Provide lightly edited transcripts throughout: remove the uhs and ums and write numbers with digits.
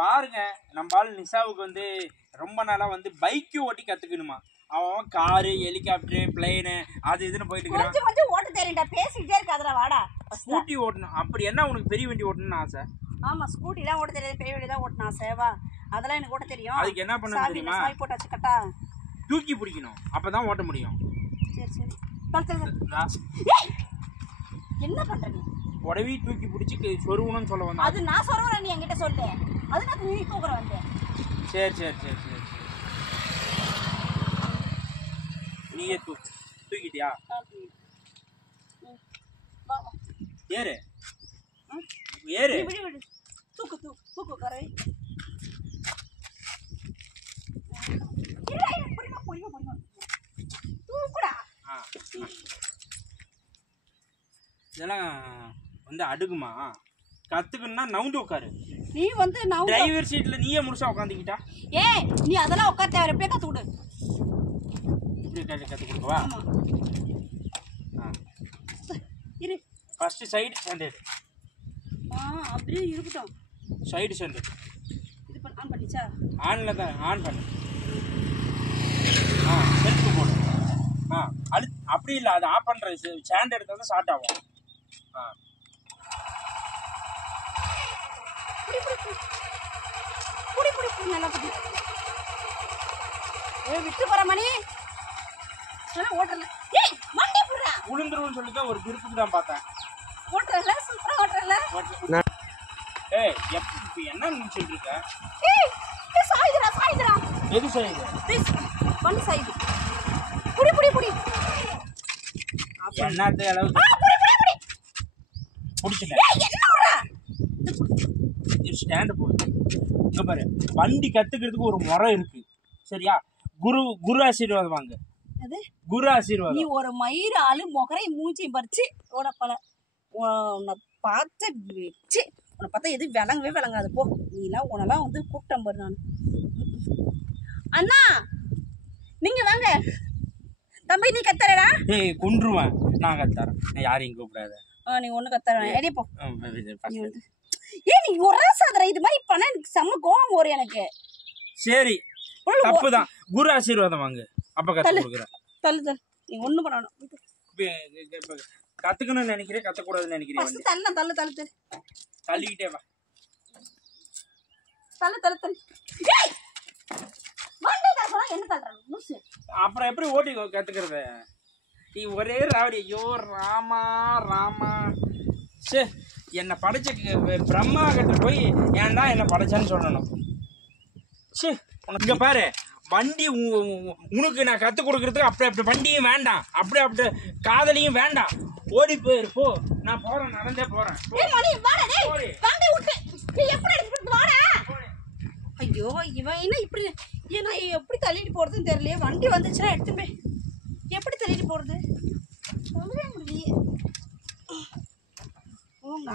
பாருங்க நம்ம ஆள் நிஷாவுக்கு வந்து ரொம்ப நாளா வந்து பைக்கு ஓட்டி கத்துக்கணுமா. அவன் காரு, ஹெலிகாப்டர், பிளேனு அது இதுன்னு போயிட்டு இருக்கான். கொஞ்சம் ஓட்ட தெரியும்டா, பேசிக்கிட்டே இருக்காதடா வாடா. ஸ்கூட்டி ஓட்டணும். அப்படி என்ன உனக்கு பெரிய வண்டி ஓட்டணும்னு ஆசை? ஆமா, ஸ்கூட்டி தான் ஓட்ட தெரியாது, பெரிய வண்டி தான் ஓட்டணும் ஆசை. வா, அதெல்லாம் எனக்கு ஓட்ட தெரியும். அதுக்கு என்ன பண்ணணும் தெரியுமா? சாவி போட்டாச்சு கட்டா. தூக்கி பிடிக்கணும், அப்பதான் ஓட்ட முடியும். சரி சரி. என்ன பண்ற நீ? உடவி தூக்கி பிடிச்சி சொருவணும்னு சொல்ல வந்தேன். அது நான் சொல்றேன், நீ என்கிட்ட சொல்லு. அது நான் நீ தூக்குற வந்தேன். சரி சரி சரி சரி. நீயே தூக்கிட்டியா? ஏறு ஏறு. தூக்கு தூக்கு தூக்கு கரை. இதெல்லாம் வந்து அடுக்குமா? கத்துக்கணும்னா நவுந்து உட்காரு. நீ வந்து டிரைவர் சீட்ல நீயே முழுசா உட்காந்துக்கிட்டா? ஏய், நீ அதெல்லாம் உட்கார தேவை, எப்படியே கத்து கொடு. இப்படி கத்து கொடுக்கவா? இரு. First side standard. அப்படியே இருக்கட்டும். Side standard. இது பண்ண ஆன் பண்ணிச்சா? ஆன்ல தான் ஆன் பண்ணு. செல்ஃப் போடு. அப்படி இல்லை, அது ஆஃப் பண்ற ஸ்டாண்ட் எடுத்தா தான் ஸ்டார்ட் ஆகும். புடி புடி புடி நல்லா புடி. விட்டு போற மணி. ஓட்டல. ஏய், மண்டி புடுறா. உளுந்துருன்னு சொல்லி தான் ஒரு கிருப்புக்கு தான் பார்த்தேன். ஓட்டறல, சூப்பரா ஓட்டறல. ஏய், இப்ப என்ன நினைச்சிட்டு இருக்க? ஏய், சாய்துடா. எது சாயுது? ப்ளீஸ், வந்து சாய்து. புடி புடி புடி. என்னத்த அளவு புடிச்சல. ஏய், என்ன ஓடுற? இது ஸ்டாண்ட் போடு. இங்க பாரு, வண்டி கத்துக்கிறதுக்கு ஒரு முறை இருக்கு. சரியா? குரு ஆசீர்வாதம் வாங்க. அது குரு ஆசீர்வாதம். நீ ஒரு மயிர் ஆளு முகரை மூஞ்சி பறிச்சு ஓடப்பல. உன்னை பார்த்து வச்சு உன்னை பார்த்தா எது விளங்கவே விளங்காது. போ, நீலாம் உனெல்லாம் வந்து கூப்பிட்டேன் பாரு நான். அண்ணா, நீங்க வாங்க. தம்பி, நீ கத்தறடா. ஏய், கொன்றுவேன். நான் கத்தறேன். நான் யாரையும் கூப்பிடாத. நீ ஒண்ணு கத்தற. ஏடி போ. ஏய், நீ ஒராசாதற. இது மாதிரி பண்ண எனக்கு செம்ம கோவம் வரும் எனக்கு. சரி, தப்புதான். குரு ஆசீர்வாதம் வாங்க. அப்ப கத்து கொடுக்குறேன். தள்ளு. நீ ஒண்ணு பண்ணணும். கத்துக்கணும்னு நினைக்கிறேன், கத்தக்கூடாதுன்னு நினைக்கிறேன். தள்ளு. தள்ளிக்கிட்டே வா. தள்ளு. ஏய், வண்டிடா சொன்னா என்ன தள்ளுற லூசு? அப்புறம் எப்படி ஓட்டி கத்துக்கிறது? நீ ஒரே ராவடி. ஐயோ ராமா. சே, என்னை படைச்ச பிரம்மா கிட்ட போய் ஏன்டா என்னை படைச்சான்னு சொல்லணும். சே, இங்க பாரு, வண்டி உனக்கு நான் கத்து கொடுக்கறதுக்கு அப்படி வண்டியும் வேண்டாம், அப்படி காதலியும் வேண்டாம். ஓடி போயிரு போ. நான் போறேன், நடந்தே போறேன். ஐயோ, இவன் என்ன இப்படி? ஏன்னா எப்படி தள்ளிட்டு போறதுன்னு தெரியலையே. வண்டி வந்துச்சுன்னா எடுத்துமே எப்படி தள்ளிட்டு போறது சொல்லவே முடியலையே.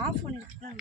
ஆஃப் பண்ணிட்டு